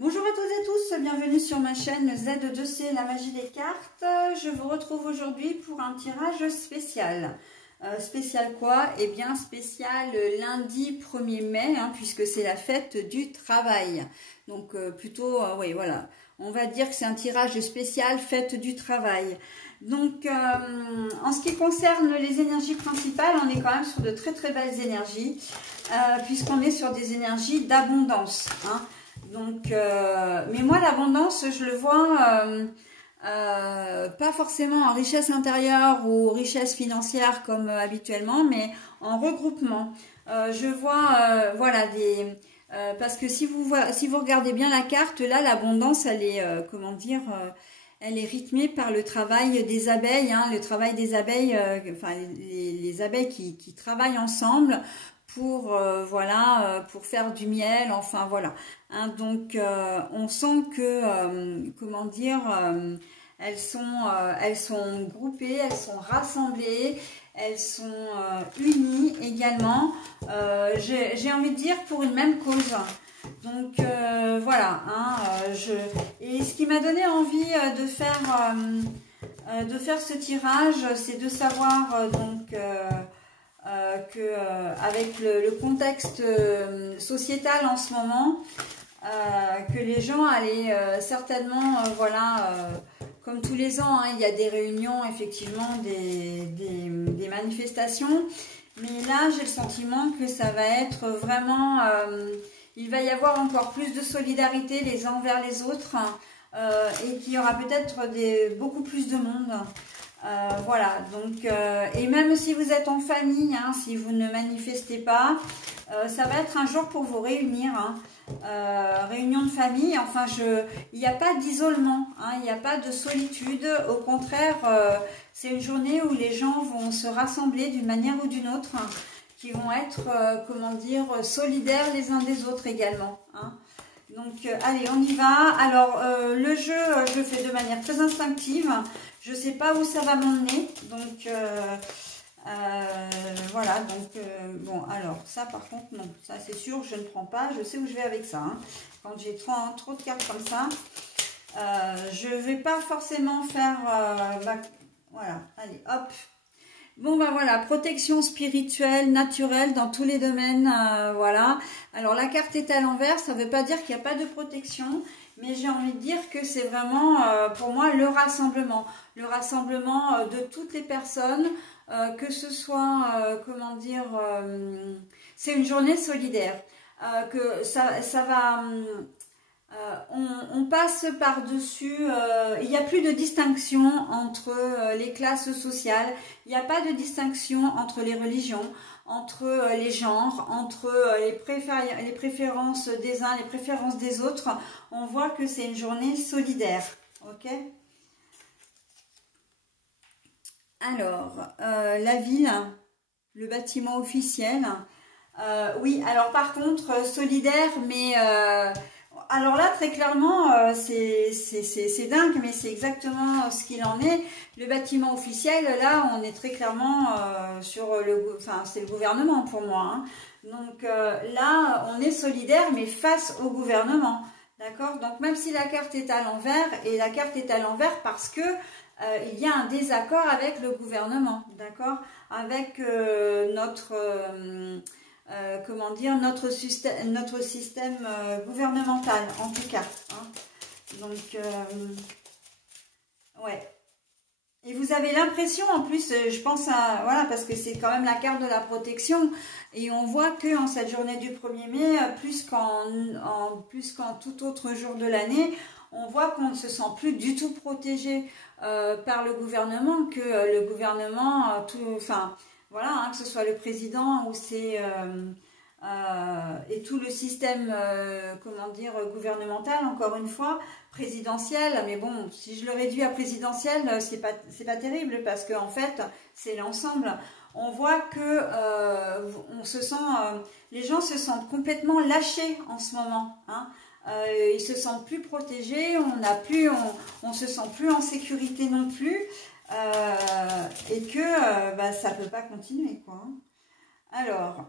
Bonjour à toutes et tous, bienvenue sur ma chaîne Z2C, la magie des cartes. Je vous retrouve aujourd'hui pour un tirage spécial. Spécial quoi? Eh bien spécial lundi 1er mai, puisque c'est la fête du travail. Donc plutôt, oui voilà, on va dire que c'est un tirage spécial fête du travail. Donc en ce qui concerne les énergies principales, on est quand même sur de très très belles énergies, puisqu'on est sur des énergies d'abondance. Donc, mais moi l'abondance, je le vois pas forcément en richesse intérieure ou richesse financière comme habituellement, mais en regroupement. Je vois, voilà, parce que si vous regardez bien la carte, là, l'abondance, elle est, comment dire, elle est rythmée par le travail des abeilles, le travail des abeilles, enfin les abeilles qui travaillent ensemble pour voilà, pour faire du miel, enfin voilà. Donc on sent que comment dire, elles sont groupées, elles sont rassemblées, elles sont unies également. J'ai envie de dire pour une même cause. Donc voilà, et ce qui m'a donné envie de faire ce tirage, c'est de savoir donc que avec le contexte sociétal en ce moment, que les gens allaient certainement, voilà, comme tous les ans, il y a des réunions, effectivement, des manifestations, mais là j'ai le sentiment que ça va être vraiment, il va y avoir encore plus de solidarité les uns envers les autres, et qu'il y aura peut-être beaucoup plus de monde. Voilà, donc, et même si vous êtes en famille, si vous ne manifestez pas, ça va être un jour pour vous réunir, réunion de famille, enfin, il n'y a pas d'isolement, il n'y a pas de solitude, au contraire, c'est une journée où les gens vont se rassembler d'une manière ou d'une autre, qui vont être, comment dire, solidaires les uns des autres également, Donc, allez, on y va. Alors, le jeu, je le fais de manière très instinctive. Je ne sais pas où ça va m'emmener. Donc, voilà. Donc, bon, alors, ça, par contre, non. Ça, c'est sûr, je ne prends pas. Je sais où je vais avec ça. Quand j'ai trop de cartes comme ça, je ne vais pas forcément faire... voilà, allez, hop. Bon ben voilà, protection spirituelle, naturelle dans tous les domaines, voilà. Alors la carte est à l'envers, ça ne veut pas dire qu'il n'y a pas de protection, mais j'ai envie de dire que c'est vraiment pour moi le rassemblement de toutes les personnes, que ce soit, comment dire, c'est une journée solidaire, que ça va... on passe par-dessus, il n'y a plus de distinction entre les classes sociales, il n'y a pas de distinction entre les religions, entre les genres, entre les préférences des uns, les préférences des autres. On voit que c'est une journée solidaire, ok? Alors, la ville, le bâtiment officiel, oui, alors par contre, solidaire, mais... alors là, très clairement, c'est dingue, mais c'est exactement ce qu'il en est. Le bâtiment officiel, là, on est très clairement sur enfin, c'est le gouvernement pour moi. Donc là, on est solidaire, mais face au gouvernement. D'accord? Donc même si la carte est à l'envers, et la carte est à l'envers parce que il y a un désaccord avec le gouvernement. D'accord? Avec notre... comment dire, notre système gouvernemental, en tout cas. Donc, ouais. Et vous avez l'impression, en plus, je pense à, voilà, parce que c'est quand même la carte de la protection, et on voit qu'en cette journée du 1er mai, plus qu'en tout autre jour de l'année, on voit qu'on ne se sent plus du tout protégé par le gouvernement, que le gouvernement, enfin, voilà, que ce soit le président ou c'est... et tout le système, comment dire, gouvernemental, encore une fois, présidentiel, mais bon, si je le réduis à présidentiel, c'est pas terrible, parce que en fait, c'est l'ensemble. On voit que on se sent, les gens se sentent complètement lâchés en ce moment, ils se sentent plus protégés, on se sent plus en sécurité non plus, et que ça peut pas continuer, quoi. Alors,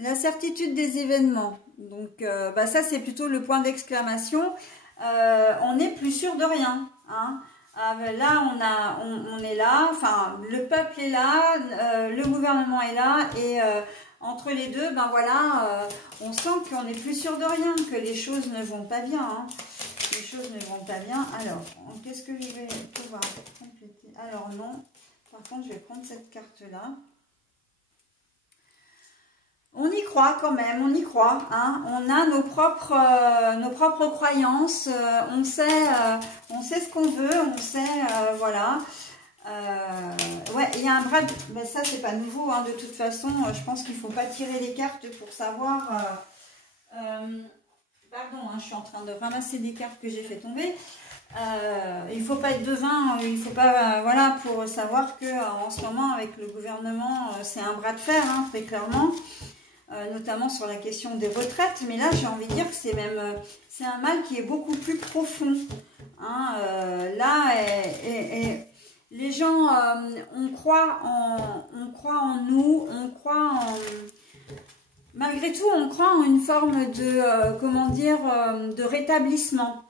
la certitude des événements. Donc, ça, c'est plutôt le point d'exclamation. On n'est plus sûr de rien. Hein. Là, on est là, enfin, le peuple est là, le gouvernement est là, et entre les deux, on sent qu'on n'est plus sûr de rien, que les choses ne vont pas bien. Hein. Les choses ne vont pas bien. Alors, qu'est-ce que je vais pouvoir compléter? Alors non, par contre, je vais prendre cette carte-là. On y croit quand même, on y croit. Hein. On a nos propres croyances. On sait ce qu'on veut. On sait, voilà. Ouais, il y a un bras. Ben ça, c'est pas nouveau. Hein, de toute façon, je pense qu'il faut pas tirer les cartes pour savoir. Pardon, hein, je suis en train de ramasser des cartes que j'ai fait tomber. Il faut pas être devin. Il faut pas, voilà, pour savoir que en ce moment, avec le gouvernement, c'est un bras de fer, hein, très clairement. Notamment sur la question des retraites, mais là j'ai envie de dire que c'est même c'est un mal qui est beaucoup plus profond. Hein, là, les gens, on croit en nous, on croit en, malgré tout, on croit en une forme de comment dire, de rétablissement.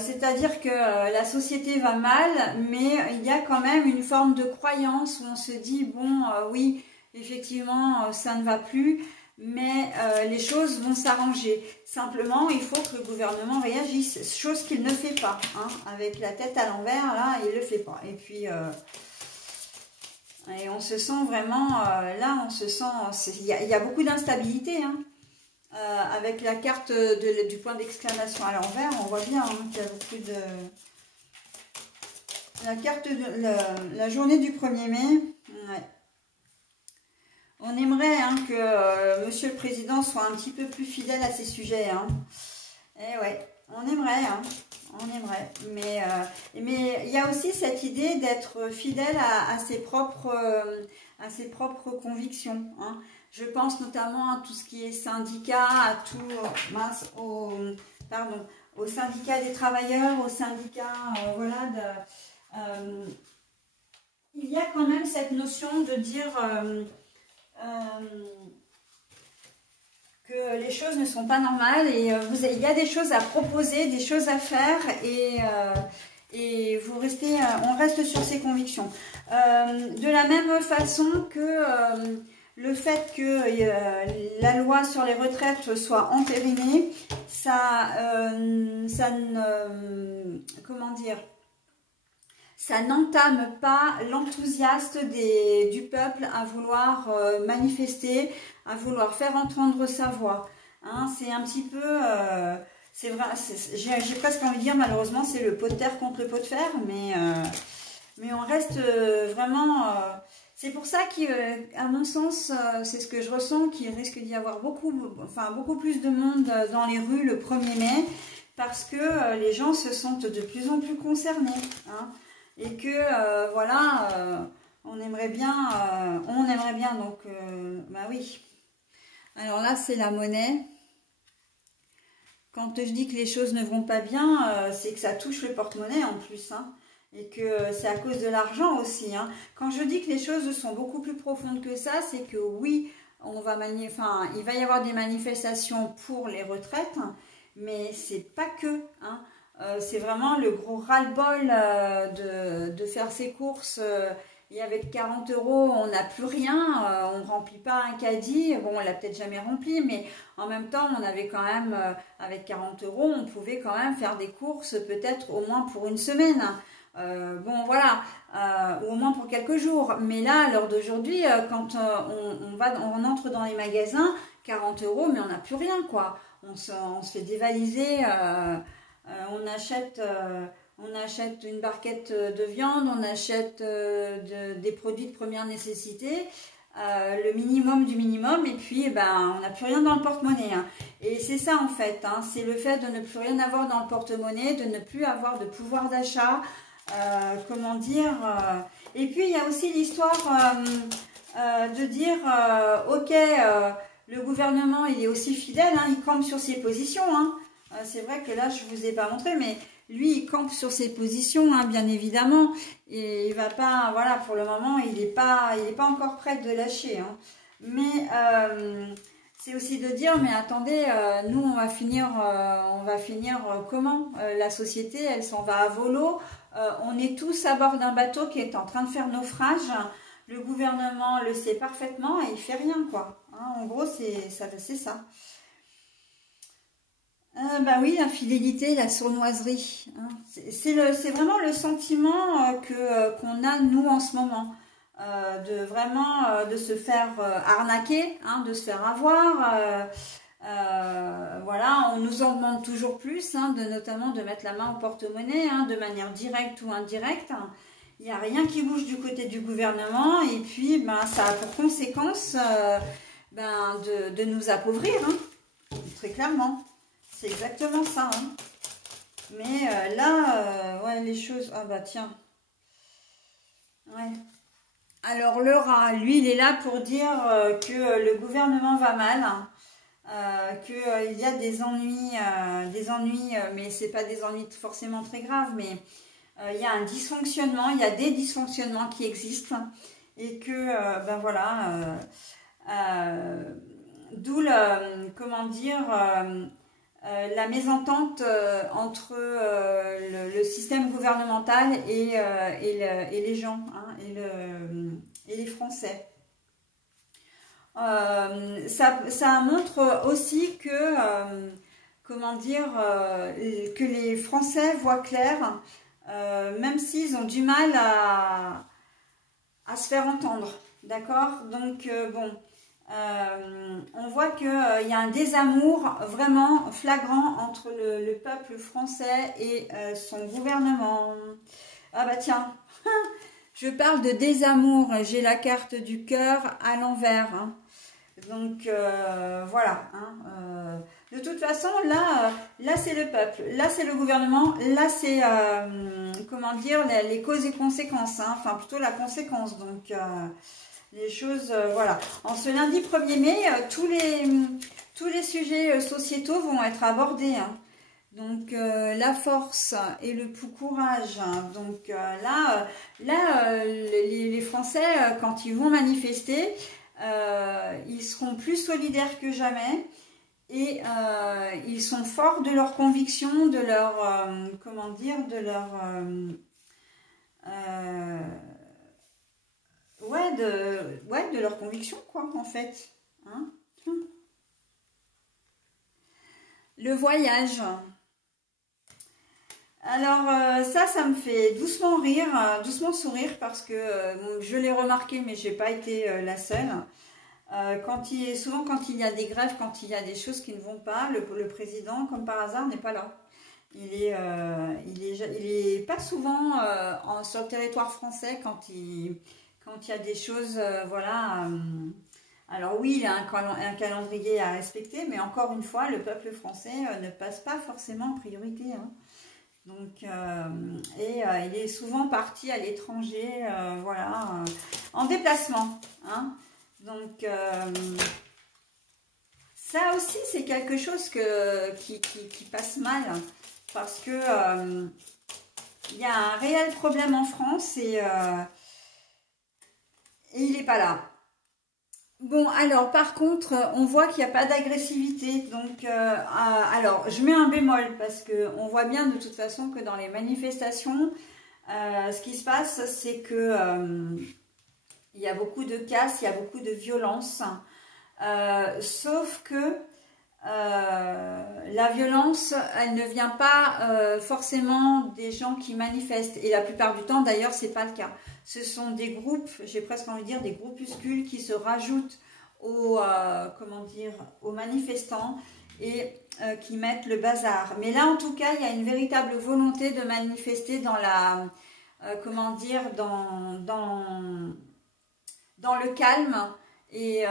C'est-à-dire que la société va mal, mais il y a quand même une forme de croyance où on se dit bon, oui. Effectivement, ça ne va plus, mais les choses vont s'arranger. Simplement, il faut que le gouvernement réagisse, chose qu'il ne fait pas. Hein. Avec la tête à l'envers, là, il ne le fait pas. Et puis, et on se sent vraiment, là, on se sent, il y a beaucoup d'instabilité. Hein. Avec la carte du point d'exclamation à l'envers, on voit bien hein, qu'il y a beaucoup de... La carte de la journée du 1er mai, ouais. On aimerait hein, que Monsieur le Président soit un petit peu plus fidèle à ses sujets. Hein. Eh ouais, on aimerait, hein, on aimerait. Mais il y a aussi cette idée d'être fidèle à ses propres convictions. Hein. Je pense notamment à tout ce qui est syndicat, à tout, au syndicat des travailleurs, au syndicat, voilà, il y a quand même cette notion de dire que les choses ne sont pas normales et il y a des choses à proposer, des choses à faire et vous restez, on reste sur ses convictions. De la même façon que le fait que la loi sur les retraites soit entérinée, comment dire, ça n'entame pas l'enthousiasme du peuple à vouloir manifester, à vouloir faire entendre sa voix. Hein, c'est un petit peu, c'est vrai, j'ai presque envie de dire malheureusement c'est le pot de terre contre le pot de fer, mais on reste vraiment... c'est pour ça qu'à mon sens, c'est ce que je ressens, qu'il risque d'y avoir beaucoup plus de monde dans les rues le 1er mai, parce que les gens se sentent de plus en plus concernés. Hein. Et que, voilà, on aimerait bien, donc, bah oui. Alors là, c'est la monnaie. Quand je dis que les choses ne vont pas bien, c'est que ça touche le porte-monnaie en plus, hein, et que c'est à cause de l'argent aussi. Hein. Quand je dis que les choses sont beaucoup plus profondes que ça, c'est que oui, il va y avoir des manifestations pour les retraites, mais c'est pas que, hein. C'est vraiment le gros ras-le-bol de faire ses courses et avec 40 €, on n'a plus rien, on ne remplit pas un caddie. Bon, on l'a peut-être jamais rempli, mais en même temps, on avait quand même, avec 40 €, on pouvait quand même faire des courses peut-être au moins pour une semaine. Bon, voilà, ou au moins pour quelques jours. Mais là, à l'heure d'aujourd'hui, quand on entre dans les magasins, 40 €, mais on n'a plus rien, quoi. On se fait dévaliser... on achète une barquette de viande, on achète des produits de première nécessité, le minimum du minimum, et puis on n'a plus rien dans le porte-monnaie. Hein. Et c'est ça en fait, hein, c'est le fait de ne plus rien avoir dans le porte-monnaie, de ne plus avoir de pouvoir d'achat, comment dire. Et puis il y a aussi l'histoire de dire, ok, le gouvernement il est aussi fidèle, hein, il campe sur ses positions, hein. C'est vrai que là, je ne vous ai pas montré, mais lui, il campe sur ses positions, hein, bien évidemment. Et il va pas, voilà, pour le moment, il n'est pas encore prêt de lâcher. Hein. Mais c'est aussi de dire, mais attendez, nous on va finir comment? La société, elle s'en va à volo. On est tous à bord d'un bateau qui est en train de faire naufrage. Le gouvernement le sait parfaitement et il fait rien, quoi. Hein, en gros, c'est ça. Bah oui, l'infidélité, la sournoiserie. Hein. C'est vraiment le sentiment qu'on a nous en ce moment. De vraiment de se faire arnaquer, hein, de se faire avoir. Voilà, on nous en demande toujours plus, hein, notamment de mettre la main au porte-monnaie, hein, de manière directe ou indirecte. Il n'y a rien qui bouge du côté du gouvernement et puis ben, ça a pour conséquence de nous appauvrir, hein, très clairement. C'est exactement ça. Hein. Mais là, ouais, les choses... Ah bah tiens. Ouais. Alors le rat, lui, il est là pour dire que le gouvernement va mal, qu'il y a des ennuis, mais c'est pas des ennuis forcément très graves, mais il y a un dysfonctionnement, il y a des dysfonctionnements qui existent et que, ben voilà, d'où le, comment dire, la mésentente entre le système gouvernemental et les gens, hein, et les Français. Ça montre aussi que, comment dire, que les Français voient clair, même s'ils ont du mal à se faire entendre, d'accord? Donc, bon... on voit qu'il y a un désamour vraiment flagrant entre le peuple français et son gouvernement. Ah bah tiens, je parle de désamour, j'ai la carte du cœur à l'envers. Hein. Donc voilà. Hein, de toute façon, là c'est le peuple, là c'est le gouvernement, là c'est, comment dire, les causes et conséquences. Hein, enfin plutôt la conséquence, donc... les choses, voilà. En ce lundi 1er mai, tous les sujets sociétaux vont être abordés. Hein. Donc, la force et le courage. Hein. Donc, les Français, quand ils vont manifester, ils seront plus solidaires que jamais. Et ils sont forts de leurs convictions, de leur, comment dire, de leur... ouais, de leurs convictions, quoi, en fait. Hein. Le voyage. Alors, ça me fait doucement rire, doucement sourire, parce que je l'ai remarqué, mais j'ai pas été la seule. Souvent, quand il y a des grèves, quand il y a des choses qui ne vont pas, le président, comme par hasard, n'est pas là. Il est pas souvent sur le territoire français quand il y a des choses, voilà. Alors oui, il a un calendrier à respecter, mais encore une fois, le peuple français ne passe pas forcément en priorité. Hein. Donc, il est souvent parti à l'étranger, voilà, en déplacement. Hein. Donc, ça aussi, c'est quelque chose qui passe mal, parce que il y a un réel problème en France et il n'est pas là. Bon, alors, par contre, on voit qu'il n'y a pas d'agressivité. Donc, alors, je mets un bémol parce qu'on voit bien de toute façon que dans les manifestations, ce qui se passe, c'est que il y a beaucoup de casse, il y a beaucoup de violence. Sauf que la violence, elle ne vient pas forcément des gens qui manifestent. Et la plupart du temps, d'ailleurs, c'est pas le cas. Ce sont des groupes, j'ai presque envie de dire des groupuscules qui se rajoutent aux manifestants et qui mettent le bazar. Mais là, en tout cas, il y a une véritable volonté de manifester dans la, dans le calme et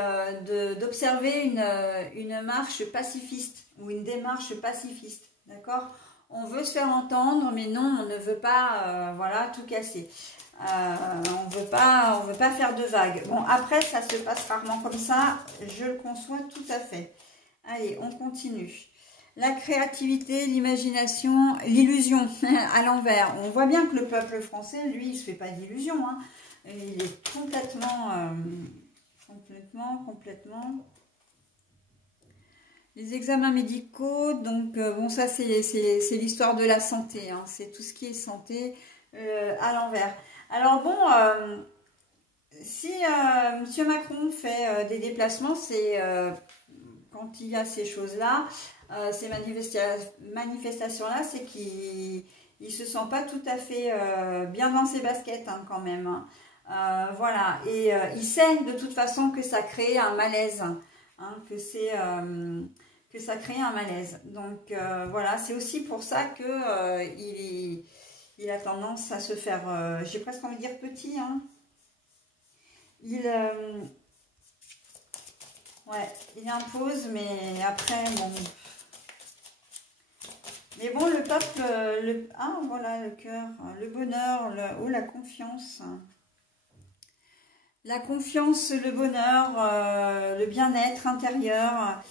d'observer une marche pacifiste ou une démarche pacifiste, d'accord? On veut se faire entendre, mais non, on ne veut pas, voilà, tout casser. On veut pas faire de vagues. Bon, après, ça se passe rarement comme ça, je le conçois tout à fait. Allez, on continue. La créativité, l'imagination, l'illusion à l'envers. On voit bien que le peuple français, lui, il se fait pas d'illusions. Hein. Il est complètement... Les examens médicaux, donc bon, ça c'est l'histoire de la santé, hein, c'est tout ce qui est santé à l'envers. Alors bon, si Monsieur Macron fait des déplacements, c'est quand il y a ces choses-là, ces manifestations-là, c'est qu'il ne se sent pas tout à fait bien dans ses baskets hein, quand même. Hein. Voilà, et il sait de toute façon que ça crée un malaise, hein, que ça crée un malaise. Donc voilà, c'est aussi pour ça que il a tendance à se faire, j'ai presque envie de dire petit, hein. Ouais, il impose, mais après, bon. Mais bon, le peuple, ah voilà, le cœur, le bonheur, la confiance. La confiance, le bonheur, le bien-être intérieur.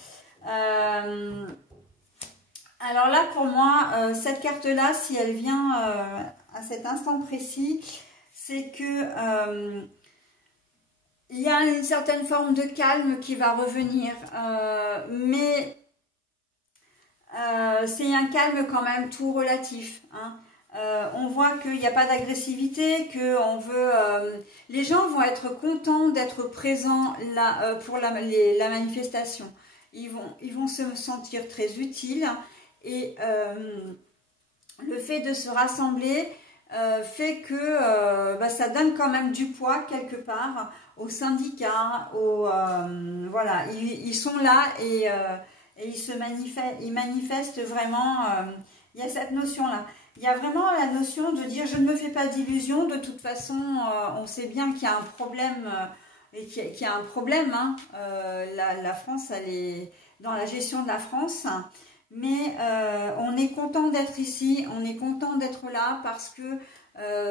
Alors là, pour moi, cette carte-là, si elle vient à cet instant précis, c'est que il y a une certaine forme de calme qui va revenir, mais c'est un calme quand même tout relatif. Hein. On voit qu'il n'y a pas d'agressivité, que on veut. Les gens vont être contents d'être présents là pour la manifestation. Ils vont se sentir très utiles et le fait de se rassembler fait que ça donne quand même du poids quelque part aux syndicats, voilà, ils sont là et ils manifestent vraiment. Il y a cette notion-là. Il y a vraiment la notion de dire je ne me fais pas d'illusions. De toute façon, on sait bien qu'il y a un problème et qu'il y a un problème. Hein. La France, elle est dans la gestion de la France. Mais on est content d'être ici, on est content d'être là parce que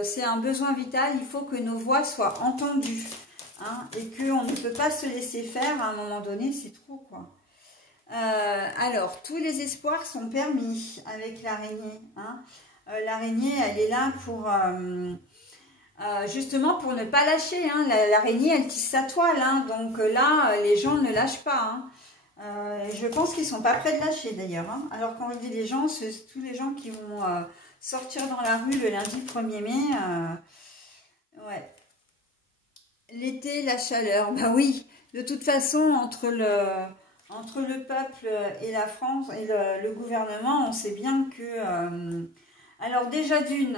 c'est un besoin vital. Il faut que nos voix soient entendues. Hein, et qu'on ne peut pas se laisser faire à un moment donné, c'est trop quoi. Alors, tous les espoirs sont permis avec l'araignée. Hein. L'araignée, elle est là pour justement pour ne pas lâcher. Hein. L'araignée, elle tisse sa toile. Hein. Donc là, les gens ne lâchent pas. Hein. Je pense qu'ils ne sont pas prêts de lâcher d'ailleurs. Hein. Alors quand je dis les gens, c'est tous les gens qui vont sortir dans la rue le lundi 1er mai. Ouais. L'été, la chaleur, bah oui, de toute façon, entre le peuple et la France et le gouvernement, on sait bien que... alors déjà d'une,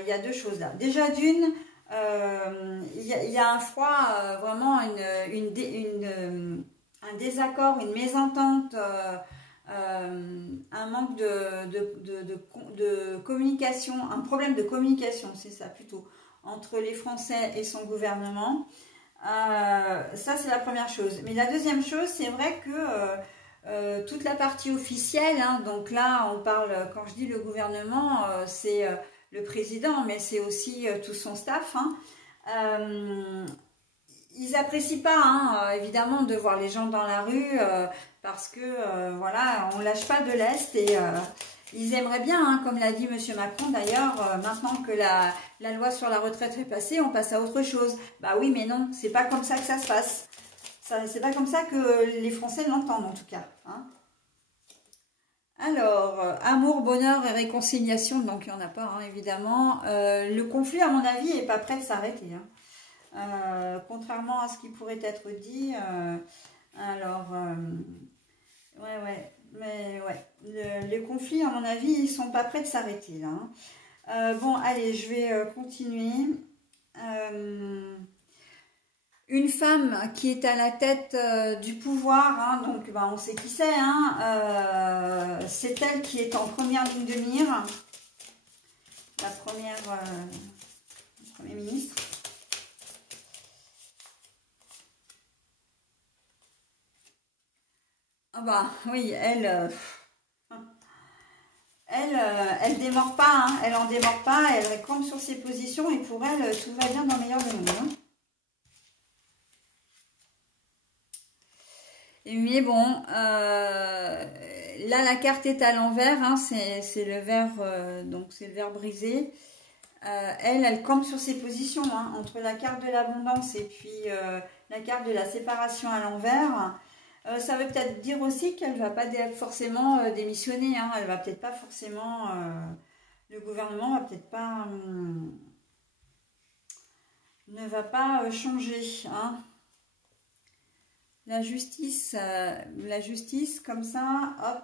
il y a deux choses là. Déjà d'une, il y a un froid, vraiment un désaccord, une mésentente, un manque de communication, un problème de communication, c'est ça plutôt, entre les Français et son gouvernement. Ça, c'est la première chose. Mais la deuxième chose, c'est vrai que toute la partie officielle, hein, donc là, on parle, quand je dis le gouvernement, c'est le président, mais c'est aussi tout son staff. Hein. Ils apprécient pas, hein, évidemment, de voir les gens dans la rue parce que, voilà, on lâche pas de l'Est et... ils aimeraient bien, hein, comme l'a dit M. Macron d'ailleurs, maintenant que la loi sur la retraite est passée, on passe à autre chose. Bah oui, mais non, c'est pas comme ça que ça se passe. C'est pas comme ça que les Français l'entendent en tout cas. Hein. Alors, amour, bonheur et réconciliation, donc il n'y en a pas, hein, évidemment. Le conflit, à mon avis, n'est pas prêt de s'arrêter. Hein. Contrairement à ce qui pourrait être dit. Alors, ouais. Mais ouais, les conflits, à mon avis, ils sont pas prêts de s'arrêter là. Hein. Bon, allez, je vais continuer. Une femme qui est à la tête du pouvoir, hein, donc on sait qui c'est. Hein, c'est elle qui est en première ligne de mire. La première ministre. Ah bah oui, elle démord pas, hein, elle en démord pas, elle campe sur ses positions et pour elle, tout va bien dans le meilleur des mondes. Hein. Mais bon, là la carte est à l'envers, hein, c'est le verre, donc c'est le verre brisé. Elle campe sur ses positions, hein, entre la carte de l'abondance et puis la carte de la séparation à l'envers. Ça veut peut-être dire aussi qu'elle va pas forcément démissionner, hein. Elle va peut-être pas forcément... le gouvernement va peut-être pas... ne va pas changer, hein. La justice, comme ça, hop.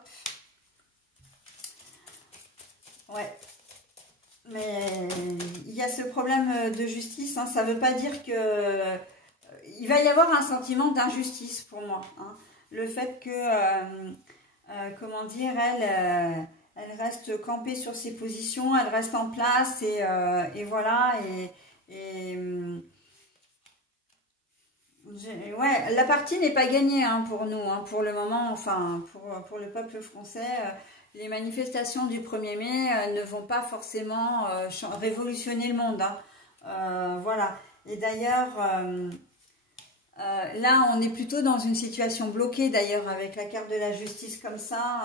Ouais. Mais il y a ce problème de justice, hein. Ça ne veut pas dire que... il va y avoir un sentiment d'injustice pour moi, hein. Le fait que, comment dire, elle reste campée sur ses positions, elle reste en place et voilà. Ouais, la partie n'est pas gagnée, hein, pour nous, hein, pour le moment, enfin, pour le peuple français. Les manifestations du 1er mai ne vont pas forcément révolutionner le monde, hein. Voilà. Et d'ailleurs, là, on est plutôt dans une situation bloquée, d'ailleurs, avec la carte de la justice comme ça,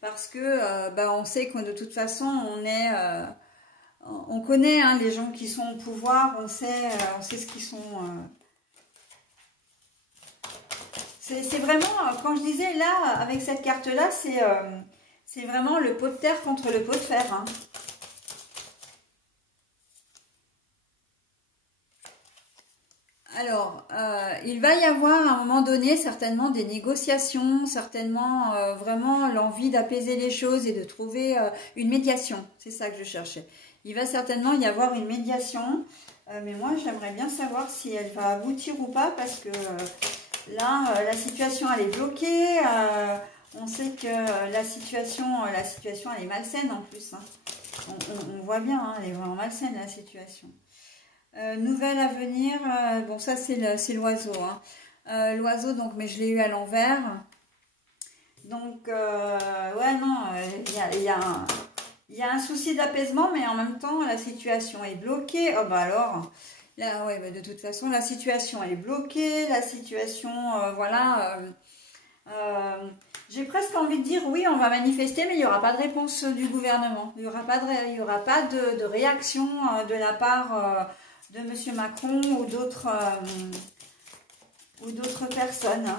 parce que bah, on sait que de toute façon, on connaît, hein, les gens qui sont au pouvoir, on sait ce qu'ils sont... C'est vraiment, quand je disais là, avec cette carte-là, c'est vraiment le pot de terre contre le pot de fer, hein. Alors, il va y avoir à un moment donné certainement des négociations, certainement vraiment l'envie d'apaiser les choses et de trouver une médiation. C'est ça que je cherchais. Il va certainement y avoir une médiation, mais moi j'aimerais bien savoir si elle va aboutir ou pas parce que... là, la situation, elle est bloquée. On sait que la situation, elle est malsaine en plus, hein. On voit bien, hein, elle est vraiment malsaine, la situation. Nouvelle à venir. Bon, ça, c'est l'oiseau, hein. L'oiseau, donc, mais je l'ai eu à l'envers. Donc, ouais, non, il y a un souci d'apaisement, mais en même temps, la situation est bloquée. Oh, bah alors... là, ouais, bah de toute façon, la situation est bloquée, la situation, voilà. J'ai presque envie de dire, oui, on va manifester, mais il n'y aura pas de réponse du gouvernement. Il n'y aura pas de réaction de la part de M. Macron ou d'autres personnes, hein.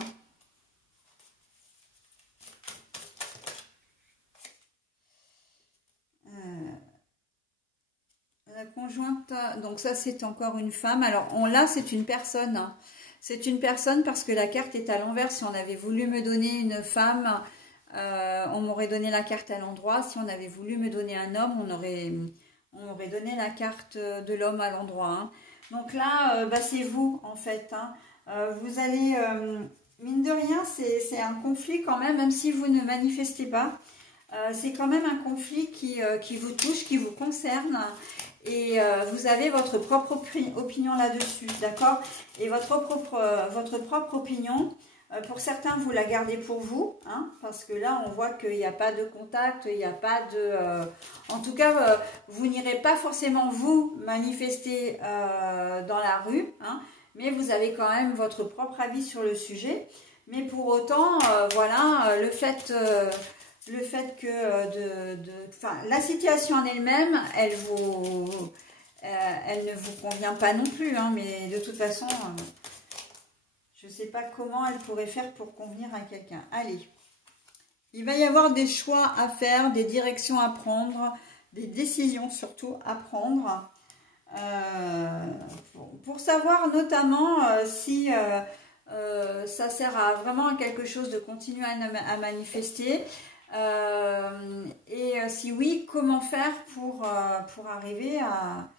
La conjointe, donc ça c'est encore une femme. Alors là c'est une personne, hein. C'est une personne parce que la carte est à l'envers. Si on avait voulu me donner une femme, on m'aurait donné la carte à l'endroit. Si on avait voulu me donner un homme, on m'aurait donné la carte de l'homme à l'endroit, hein. Donc là, bah, c'est vous en fait, hein. Vous allez, mine de rien, c'est un conflit quand même si vous ne manifestez pas. C'est quand même un conflit qui vous touche, qui vous concerne. Et vous avez votre propre opinion là-dessus, d'accord? Et votre propre opinion, pour certains, vous la gardez pour vous, hein, parce que là, on voit qu'il n'y a pas de contact, il n'y a pas de... en tout cas, vous n'irez pas forcément vous manifester dans la rue, hein, mais vous avez quand même votre propre avis sur le sujet. Mais pour autant, voilà, le fait que enfin, la situation en elle-même, elle ne vous convient pas non plus, hein, mais de toute façon, je ne sais pas comment elle pourrait faire pour convenir à quelqu'un. Allez, il va y avoir des choix à faire, des directions à prendre, des décisions surtout à prendre, pour savoir notamment si ça sert vraiment à quelque chose de continuer à manifester. Et si oui, comment faire pour arriver à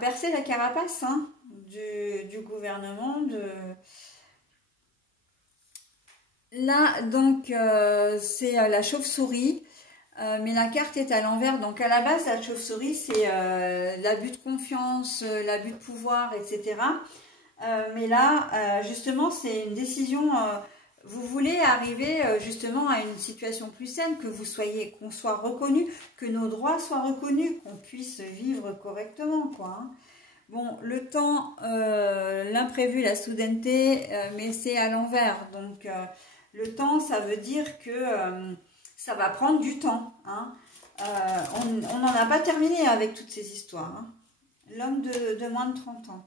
percer la carapace, hein, du gouvernement. Là, donc, c'est la chauve-souris, mais la carte est à l'envers. Donc, à la base, la chauve-souris, c'est l'abus de confiance, l'abus de pouvoir, etc. Mais là, justement, c'est une décision... vous voulez arriver justement à une situation plus saine, qu'on soit reconnu, que nos droits soient reconnus, qu'on puisse vivre correctement, quoi, hein. Bon, le temps, l'imprévu, la soudaineté, mais c'est à l'envers. Donc, le temps, ça veut dire que ça va prendre du temps, hein. On n'en a pas terminé avec toutes ces histoires, hein. L'homme de moins de 30 ans.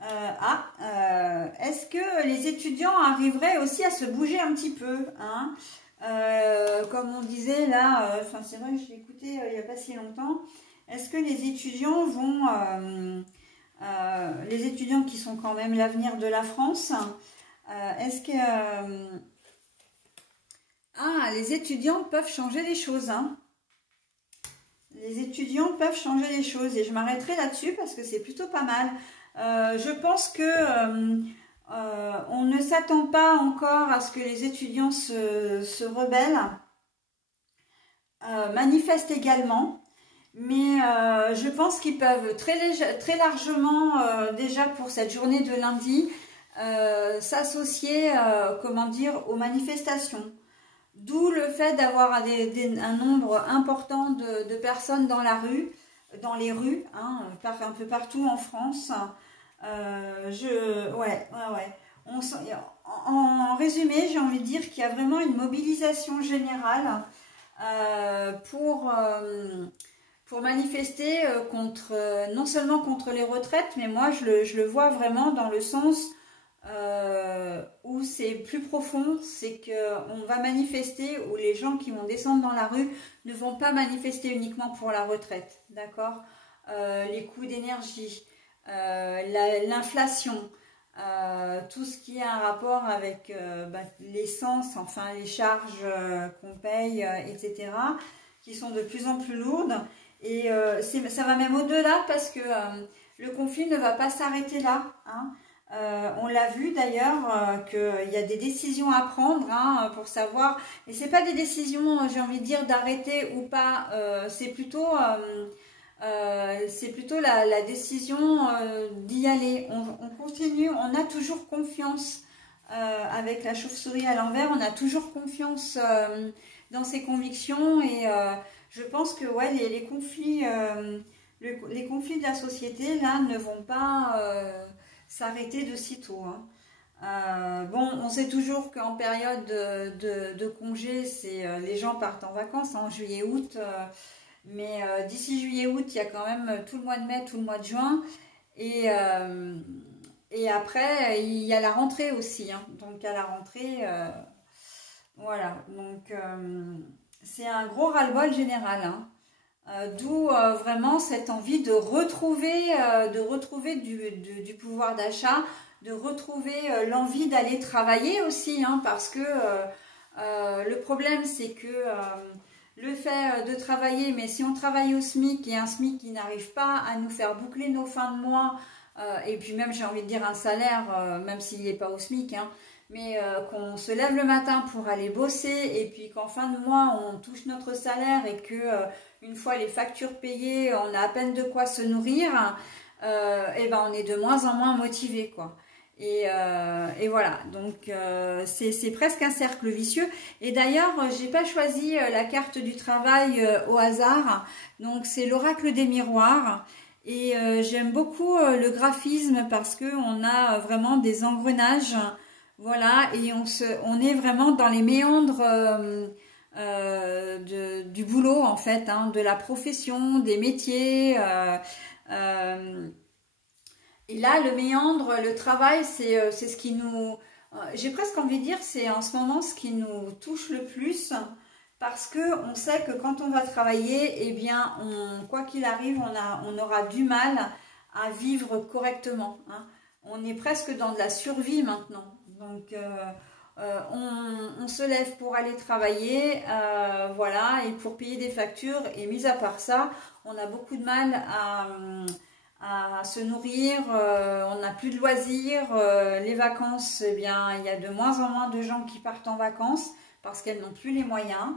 Est-ce que les étudiants arriveraient aussi à se bouger un petit peu, hein? Comme on disait là, enfin c'est vrai que je l'ai écouté il n'y a pas si longtemps. Est-ce que les étudiants vont, les étudiants qui sont quand même l'avenir de la France, est-ce que les étudiants peuvent changer les choses, hein? Les étudiants peuvent changer les choses et je m'arrêterai là-dessus parce que c'est plutôt pas mal. Je pense que on ne s'attend pas encore à ce que les étudiants se rebellent, manifestent également, mais je pense qu'ils peuvent très largement, déjà pour cette journée de lundi, s'associer, comment dire, aux manifestations. D'où le fait d'avoir un nombre important de personnes dans les rues, hein, un peu partout en France. Ouais. En résumé, j'ai envie de dire qu'il y a vraiment une mobilisation générale pour manifester non seulement contre les retraites, mais moi je le vois vraiment dans le sens où c'est plus profond, c'est qu'on va manifester, où les gens qui vont descendre dans la rue ne vont pas manifester uniquement pour la retraite, d'accord? Les coûts d'énergie, l'inflation, tout ce qui a un rapport avec l'essence, enfin les charges qu'on paye, etc., qui sont de plus en plus lourdes. Et ça va même au-delà parce que le conflit ne va pas s'arrêter là, hein. On l'a vu d'ailleurs qu'il y a des décisions à prendre, hein, pour savoir, et c'est pas des décisions, j'ai envie de dire, d'arrêter ou pas, c'est plutôt la décision d'y aller. On continue, on a toujours confiance avec la chauve-souris à l'envers, on a toujours confiance dans ses convictions et je pense que ouais, les conflits de la société là ne vont pas s'arrêter de sitôt, hein. Bon, on sait toujours qu'en période de congé, les gens partent en vacances en juillet-août, mais d'ici juillet-août, il y a quand même tout le mois de mai, tout le mois de juin, et après, il y a la rentrée aussi, hein. Donc à la rentrée, voilà, donc c'est un gros ras-le-bol général, hein. D'où vraiment cette envie de retrouver du pouvoir d'achat, de retrouver l'envie d'aller travailler aussi, hein, parce que le problème c'est que le fait de travailler, mais si on travaille au SMIC et un SMIC qui n'arrive pas à nous faire boucler nos fins de mois, et puis même j'ai envie de dire un salaire, même s'il n'est pas au SMIC, hein, mais qu'on se lève le matin pour aller bosser et puis qu'en fin de mois on touche notre salaire et que une fois les factures payées on a à peine de quoi se nourrir, et ben on est de moins en moins motivé, quoi. Et voilà, donc c'est presque un cercle vicieux. Et d'ailleurs, j'ai pas choisi la carte du travail au hasard, donc c'est l'oracle des miroirs. Et j'aime beaucoup le graphisme parce que on a vraiment des engrenages. Voilà, et on est vraiment dans les méandres du boulot, en fait, hein, de la profession, des métiers. Et là, le méandre, le travail, c'est ce qui nous... j'ai presque envie de dire, c'est en ce moment ce qui nous touche le plus, parce que on sait que quand on va travailler, eh bien, quoi qu'il arrive, on aura du mal à vivre correctement, hein. On est presque dans de la survie maintenant. Donc, on se lève pour aller travailler, voilà, et pour payer des factures. Et mis à part ça, on a beaucoup de mal à se nourrir, on n'a plus de loisirs. Les vacances, eh bien, il y a de moins en moins de gens qui partent en vacances parce qu'elles n'ont plus les moyens.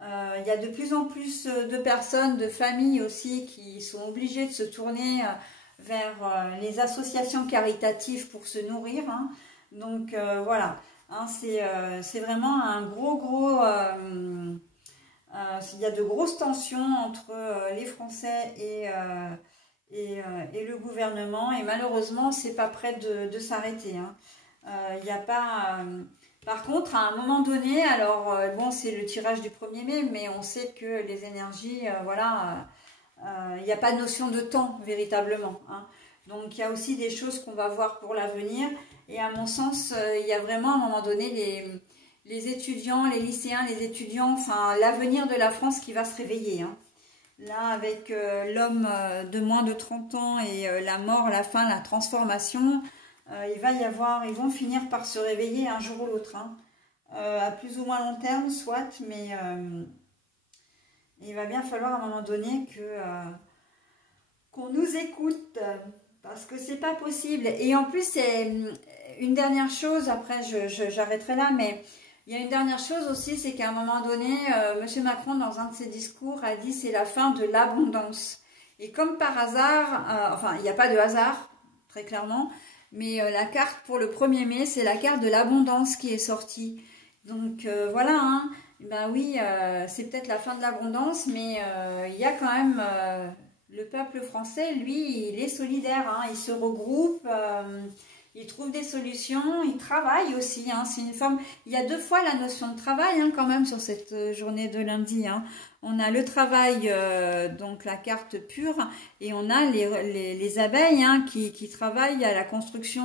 Il y a de plus en plus de personnes, de familles aussi, qui sont obligées de se tourner vers les associations caritatives pour se nourrir, hein. Donc voilà, hein, c'est vraiment un gros il y a de grosses tensions entre les Français et le gouvernement, et malheureusement c'est pas prêt de s'arrêter, hein. Il n'y a pas par contre, à un moment donné, alors bon, c'est le tirage du 1er mai, mais on sait que les énergies, voilà, il n'y a pas de notion de temps véritablement, hein. Donc il y a aussi des choses qu'on va voir pour l'avenir. Et à mon sens, il y a vraiment à un moment donné les étudiants, les lycéens, les étudiants, enfin l'avenir de la France qui va se réveiller. Hein. Là, avec l'homme de moins de 30 ans et la mort, la fin, la transformation, il va y avoir, ils vont finir par se réveiller un jour ou l'autre. Hein. À plus ou moins long terme, soit, mais il va bien falloir à un moment donné qu'on nous écoute, parce que c'est pas possible. Et en plus, c'est une dernière chose, après j'arrêterai là, mais il y a une dernière chose aussi, c'est qu'à un moment donné, M. Macron, dans un de ses discours, a dit c'est la fin de l'abondance. Et comme par hasard, enfin, il n'y a pas de hasard, très clairement, mais la carte pour le 1er mai, c'est la carte de l'abondance qui est sortie. Donc voilà, hein. Ben oui, c'est peut-être la fin de l'abondance, mais il y a quand même le peuple français, lui, il est solidaire, hein. Il se regroupe. Il trouve des solutions, il travaille aussi. Hein, c'est une forme. Il y a 2 fois la notion de travail hein, quand même sur cette journée de lundi. Hein. On a le travail, donc la carte pure, et on a les abeilles hein, qui travaillent à la construction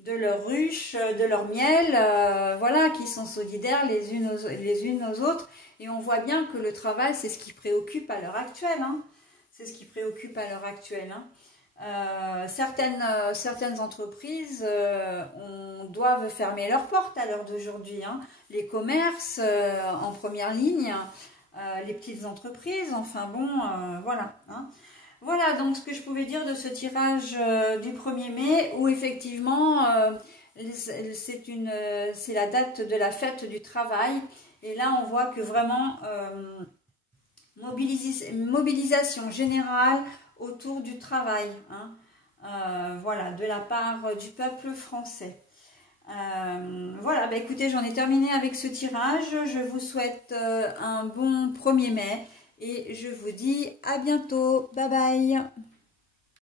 de leurs ruches, de leur miel, voilà, qui sont solidaires les unes aux autres. Et on voit bien que le travail, c'est ce qui préoccupe à l'heure actuelle. Hein. C'est ce qui préoccupe à l'heure actuelle. Hein. Certaines entreprises doivent fermer leurs portes à l'heure d'aujourd'hui. Hein. Les commerces en première ligne, les petites entreprises, enfin bon, voilà. Hein. Voilà donc ce que je pouvais dire de ce tirage du 1er mai où effectivement c'est la date de la fête du travail. Et là on voit que vraiment mobilisation générale autour du travail, hein, voilà, de la part du peuple français. Voilà, bah écoutez, j'en ai terminé avec ce tirage. Je vous souhaite un bon 1er mai et je vous dis à bientôt. Bye bye.